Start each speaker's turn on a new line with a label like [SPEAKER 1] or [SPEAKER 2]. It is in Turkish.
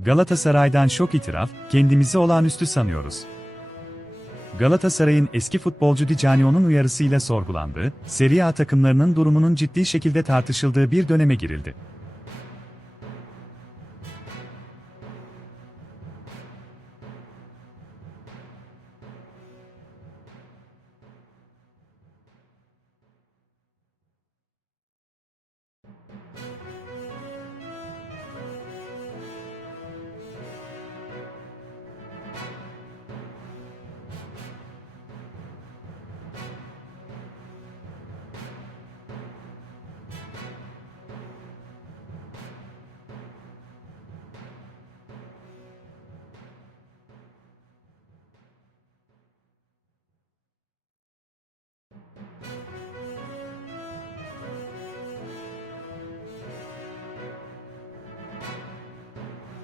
[SPEAKER 1] Galatasaray'dan şok itiraf, kendimizi olağanüstü sanıyoruz. Galatasaray'ın eski futbolcu Di Canio'nun uyarısıyla sorgulandığı, Serie A takımlarının durumunun ciddi şekilde tartışıldığı bir döneme girildi.